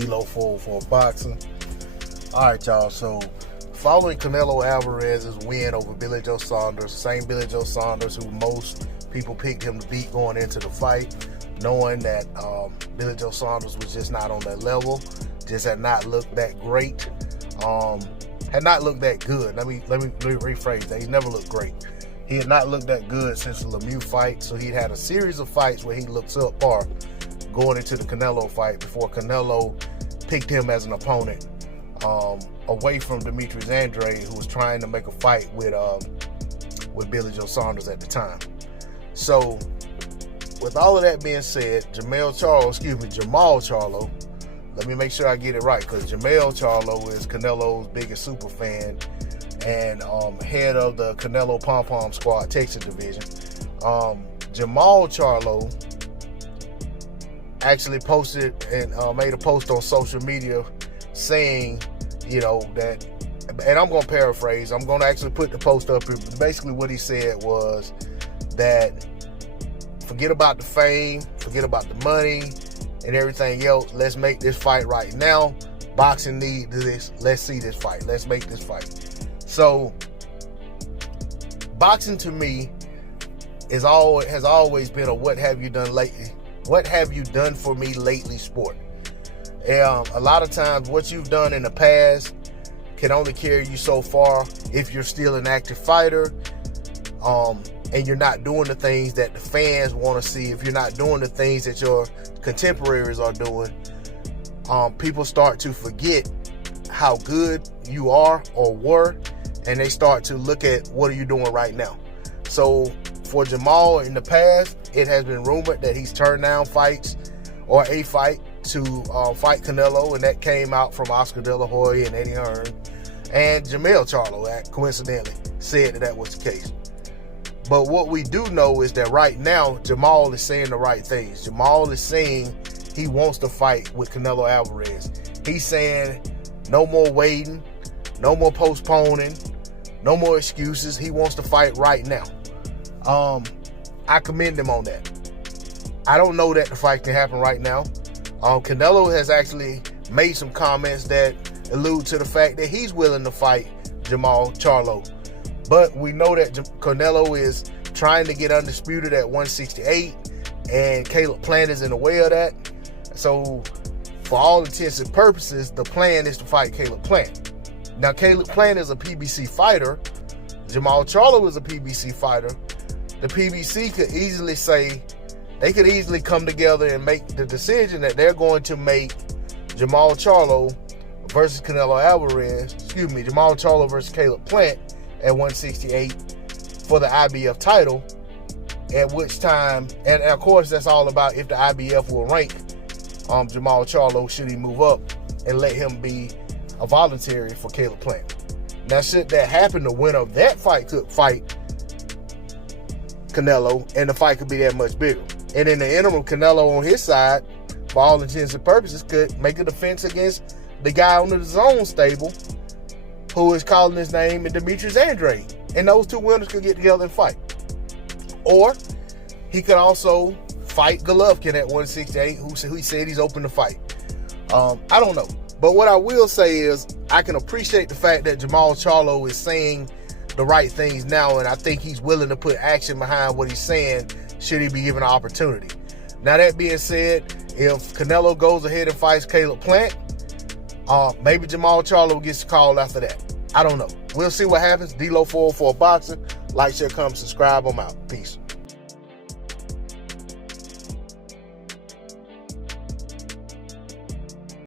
D-Lo for boxing. All right, y'all. So, following Canelo Alvarez's win over Billy Joe Saunders, same Billy Joe Saunders who most people picked him to beat going into the fight, knowing that Billy Joe Saunders was just not on that level, just had not looked that great, had not looked that good. Let me rephrase that. He never looked great. He had not looked that good since the Lemieux fight, so he'd had a series of fights where he looked subpar going into the Canelo fight before Canelo picked him as an opponent, away from Demetrius Andrade, who was trying to make a fight with Billy Joe Saunders at the time. So, with all of that being said, Jermall Charlo, let me make sure I get it right, because Jermall Charlo is Canelo's biggest super fan and head of the Canelo Pom Pom Squad Texas division. Jermall Charlo actually posted and made a post on social media saying, you know, that, and I'm going to paraphrase, I'm going to actually put the post up here, but basically what he said was that forget about the fame, forget about the money and everything else, let's make this fight right now. Boxing needs this, let's see this fight, let's make this fight. So, boxing to me has always been a what have you done lately, what have you done for me lately sport. A lot of times what you've done in the past can only carry you so far if you're still an active fighter, and you're not doing the things that the fans want to see, if you're not doing the things that your contemporaries are doing, people start to forget how good you are or were, and they start to look at what are you doing right now. So for Jermall in the past, it has been rumored that he's turned down fights or a fight to fight Canelo, and that came out from Oscar De La Hoya and Eddie Hearn. And Jermall Charlo, coincidentally, said that was the case. But what we do know is that right now, Jermall is saying the right things. Jermall is saying he wants to fight with Canelo Alvarez. He's saying no more waiting, no more postponing, no more excuses. He wants to fight right now. I commend him on that. I don't know that the fight can happen right now. Canelo has actually made some comments that allude to the fact that he's willing to fight Jermall Charlo. But we know that Canelo is trying to get undisputed at 168, and Caleb Plant is in the way of that. So, for all intents and purposes, the plan is to fight Caleb Plant. Now, Caleb Plant is a PBC fighter. Jermall Charlo is a PBC fighter. The PBC could easily say, they could easily come together and make the decision that they're going to make Jermall Charlo versus Canelo Alvarez, Jermall Charlo versus Caleb Plant at 168 for the IBF title, at which time, and of course that's all about if the IBF will rank Jermall Charlo should he move up and let him be a voluntary for Caleb Plant. Now, should that happen, the winner of that fight could fight Canelo, and the fight could be that much bigger. And in the interim, Canelo on his side, for all intents and purposes, could make a defense against the guy on the zone stable who is calling his name and Demetrius Andrade. And those two winners could get together and fight. Or he could also fight Golovkin at 168, who he said he's open to fight. I don't know. But what I will say is I can appreciate the fact that Jermall Charlo is saying the right things now, and I think he's willing to put action behind what he's saying should he be given an opportunity. Now, that being said, if Canelo goes ahead and fights Caleb Plant, maybe Jermall Charlo gets called after that. I don't know. We'll see what happens. D-Lo 404 Boxing. Like, share, comment, subscribe. I'm out. Peace.